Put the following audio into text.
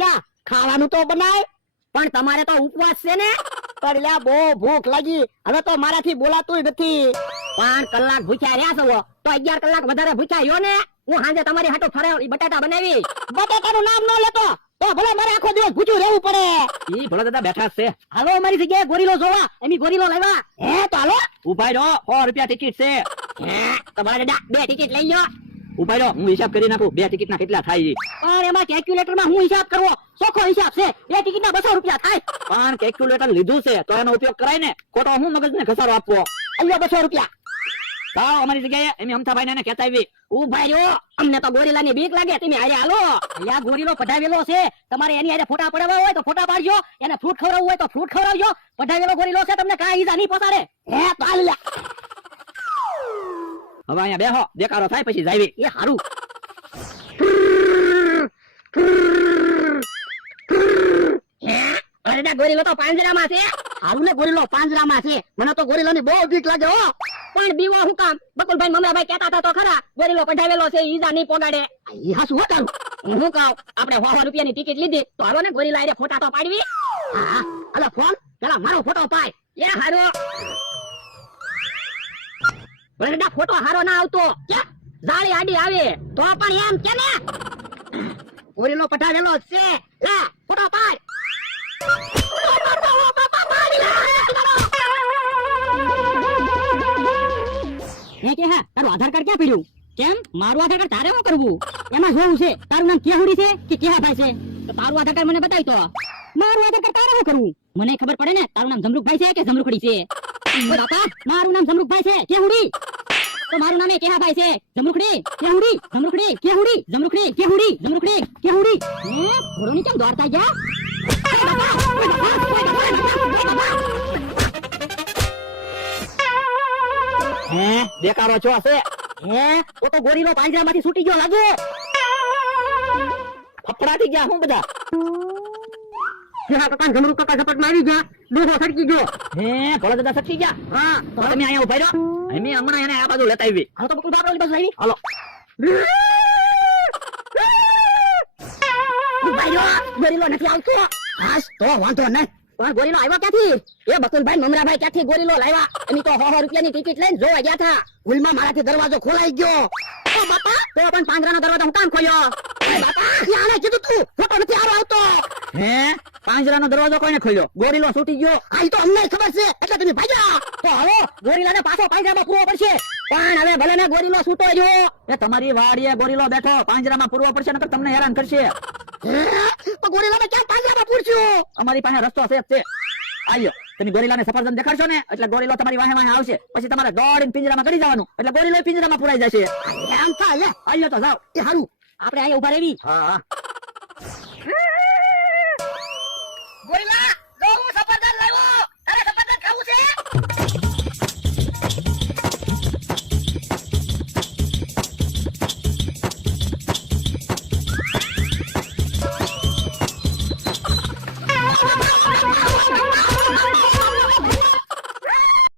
લ્યા ખાવાનું તો બનાય. પણ તમારે તો ઉપવાસ છે ને. પણ લ્યા બહુ ભૂખ લાગી, હવે તો મારાથી બોલાતું નથી. 5 કલાક ભૂખ્યા રહ્યા છો તો 11 કલાક વધારે ભૂખ્યા રહ્યો ને. હું સાંજે તમારી હાટો ફરાળી બટાટા બનાવી. બટાટાનું નામ ન લેતો તો ભલે મારે આખો દિવસ ભૂખ્યું રહેવું પડે. ઈ ભોળા દાદા બેઠા છે. હાલો અમારી જગ્યાએ ગોરીલો જોવા, એમી ગોરીલો લાવ્યા. હે તો હાલો. ઉભા રહો, 100 રૂપિયા ટિકિટ છે. હે તમારા દાદા 2 ટિકિટ લઈ લો. ઉભા રહો, હું હિસાબ કરી નાખું 2 ટિકિટ ના કેટલા થાય. પણ એમાં કેલ્ક્યુલેટર માં હું હિસાબ કરવો, ચોખ્ખો હિસાબ છે. 2 ટિકિટ ના 200 રૂપિયા થાય. પણ કેલ્ક્યુલેટર લીધું છે તો એનો ઉપયોગ કરાય ને, ખોટો હું મગજને ઘસારો આપવો. અહીંયા 200 રૂપિયા. ચાલો અમારી જગ્યાએ એમ અમથાભાઈ ને કહેતા આવી. ઉભા રહ્યો, અમને તો ગોરીલાની બીક લાગે. તમે હારે હાલો. અહીંયા ગોરીલો પઢાવેલો છે, તમારે એની હારે ફોટા પડાવવા હોય તો ફોટા પાડજો, એને ફ્રૂટ ખવડાવવું હોય તો ફ્રૂટ ખવડાવજો. પઢાવેલો ગોરીલો છે, તમને કાંઈ ઈજા નહીં પહોંચાડે. હે તો હાલ લે. હવે અહીંયા બેહો, દેખાડો થાય પછી જાવી. એ હારું. હે અરે ગોરીલો તો પાંજરામાં છે. હારું ને, ગોરીલો પાંજરામાં છે. મને તો ગોરીલાની બહુ બીક લાગે હો. પણ બીવો હું કામ? બકુલભાઈ મમરાભાઈ કહેતા હતા તો ખરા, ગોરીલો પઢાવેલો છે, ઈજા નહીં પોગાડે. ઈ હાસુ હો તારું. હું કહું, આપણે 100 રૂપિયાની ટિકિટ લીધી તો હાલો ને ગોરીલા હારે ફોટા તો પાડવી. હા અલે ફોન પેલા મારો ફોટો પાય. એ હારો બળડા ફોટો હારો ના આવતો, જાળી આડી આવે તો પણ એમ કે ને ગોરીલો પઢાવેલો છે. લે ફોટો પાય. હે કે હા, તારું આધાર કાર્ડ ક્યાં પડ્યું? કેમ મારું આધાર કાર્ડ તારે શું કરવું? એમાં જોવું છે તારું નામ કેહુડી છે કે કેહાભાઈ છે. તો તારું આધાર કાર્ડ મને બતાવી. તો મારું આધાર કાર્ડ તારે શું કરવું? મને ખબર પડે ને તારું નામ જમરૂકભાઈ છે કે જમરૂકડી છે. બાપા મારું નામ જમરૂકભાઈ છે કેહુડી, તો મારું નામ એ કેહાભાઈ છે. જમરૂકડી કેહુડી, જમરૂકડી કેહુડી, જમરૂકડી કેહુડી, જમરૂકડી કેહુડી. હે ઘોડોની કેમ દોડતા ગયા? હે દેખાડો છો છે. હે ઓ તો ગોરીલો પાંજરામાંથી છૂટી ગયો લાગે. ફફડાટી ગયા હું બધા. હા કાકા જમરૂક કાકા ઝપટમાં આવી ગયા, ડોહો સટકી ગયો. હે ભોળા દાદા સચ્ચી ગયા. હા તો તમે અહીંયા ઉભા રહો, અમે હમણાં એને આ બાજુ લેતા આવી. હાલો તો બકુલ બાપરા ઓલી બાજુ આવી. હાલો. ભાઈ જો ગોરીલો નથી આવતો. હાસ તો વાંધો નહીં. પણ ગોરીલો આવ્યો ક્યાંથી? એ બકુલભાઈ મમરાભાઈ ક્યાંથી ગોરીલો લાવ્યા? એની તો 100 રૂપિયાની ટિકિટ લઈને જોવા ગયા હતા. ભૂલમાં મારાથી દરવાજો ખોલાઈ ગયો. ઓ બાપા તો પણ પાંજરાનો દરવાજો હું કામ ખોલ્યો? એ બાપા આને કીધું તું ફોટો નથી આરો આવતો. હે પાંજરાનો દરવાજો કોઈને ખોલ્યો? ગોરીલો છૂટી ગયો. આ તો અમને ખબર છે એટલે તમે ભાગ્યા. તો હવે ગોરીલાને પાછો પાંજરામાં પૂરવો પડશે. પણ હવે ભલે ને ગોરીલો છૂટો ગયો. એ તમારી વાડીએ ગોરીલો બેઠો, પાંજરામાં પૂરવો પડશે નકર તમને હેરાન કરશે. તો ગોરીલાને ક્યાં પાંજરામાં પૂરશું? અમારી પાસે રસ્તો છે જ તે. આયો તમે ગોરીલાને સફરજન દેખાડશો ને એટલે ગોરીલો તમારી વાહે વાહે આવશે. પછી તમારે દોડીને પિંજરામાં કરી જવાનું એટલે ગોરીલો પિંજરામાં પુરાઈ જશે. એમ થાય લે. આયો તો જાવ. એ હારું આપણે અહીંયા ઉભા રહેવી. હા હા.